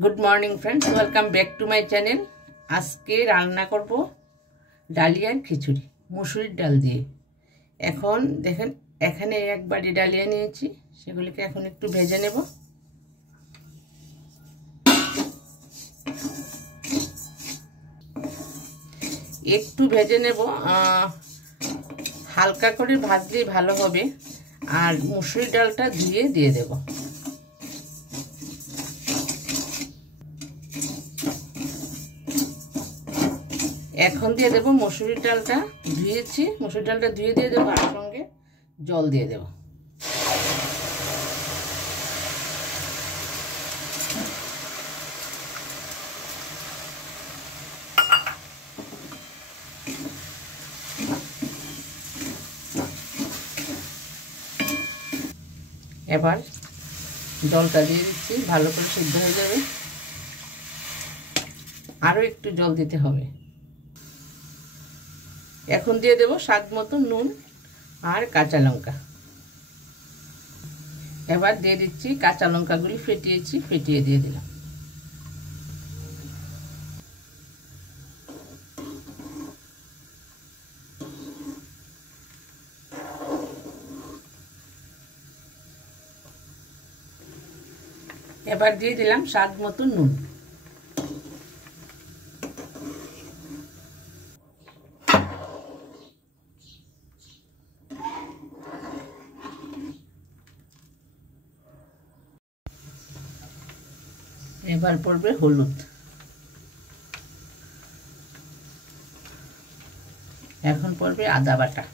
Good morning friends, welcome back to my channel. आज के रान्ना करब डालियार खिचुड़ी मुसुरिर डाल दिए। এখন দেখেন এখানে এক বাটি ডালিয়া নিয়েছি, সেগুলিকে এখন একটু ভেজে নেব। একটু ভেজে নেব, হালকা করে ভাজলেই ভালো হবে। আর মুসুরির ডালটা ধুয়ে দিয়ে দেব। এখন দিয়ে দেব মসুরির ডালটা ধুয়েছি, মসুরির ডালটা ধুয়ে দিয়ে দেবো, আর সঙ্গে জল দিয়ে দেব। এবার জলটা দিয়ে দিচ্ছি, ভালো করে সিদ্ধ হয়ে যাবে। আরও একটু জল দিতে হবে। এখন দিয়ে দেব স্বাদ মতো নুন আর কাঁচা লঙ্কা। এবার দিয়ে দিচ্ছি কাঁচা লঙ্কাগুলি ফেটিয়েছি, ফেটিয়ে দিয়ে দিলাম। এবার দিয়ে দিলাম স্বাদ মতো নুন। এবার পড়বে হলুদ। এখন পড়বে আদা বাটা।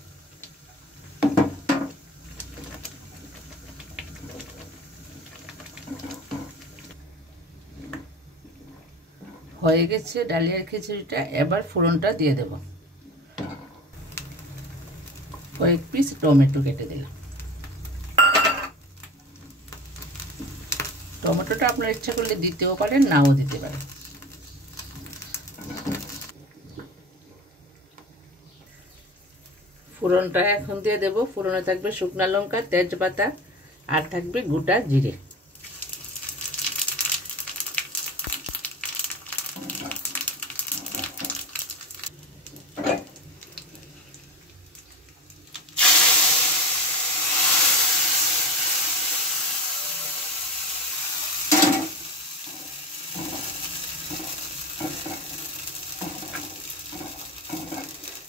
হয়ে গেছে ডালিয়ার খিচুড়িটা। এবার ফোড়নটা দিয়ে দেব। কয়েক পিস টমেটো কেটে দিলাম। টমেটোটা আপনার ইচ্ছা করলে দিতেও পারেন, নাও দিতে পারেন। ফোড়নটা এখন দিয়ে দেব। ফোড়নে থাকবে শুকনো লঙ্কা, তেজপাতা আর থাকবে গোটা জিরে।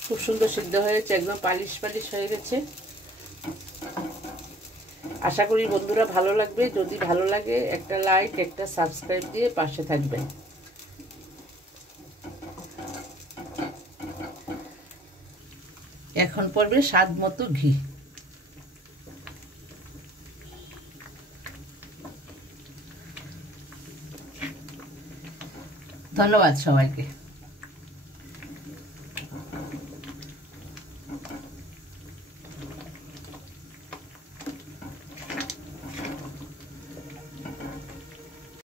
খুব সুন্দর সিদ্ধ হয়েছে, একদম পালিশ পালিশ হয়ে গেছে। আশা করি বন্ধুরা ভালো লাগবে। যদি ভালো লাগে একটা লাইক, একটা সাবস্ক্রাইব দিয়ে পাশে থাকবেন। এখন পড়বে স্বাদ মতো ঘি। ধন্যবাদ সবাইকে।